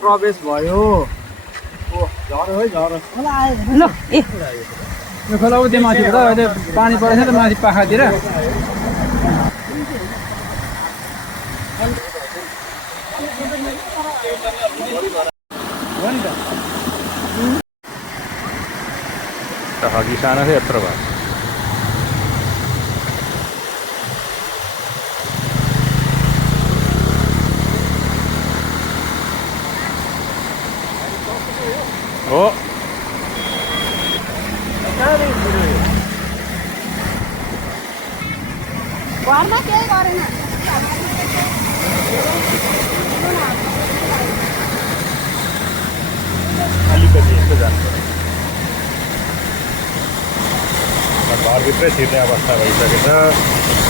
प्रवेश भयो झरो है झरो ल ए यो खोला उतै माथिबाट अहिले पानी परेछ त माथि पाखातिर hagi sana sih terus. Oh. घरमा केही गरेन अलिकति यस्तो जान्छ घरभित्रै छिर्ने अवस्था भइसकेछ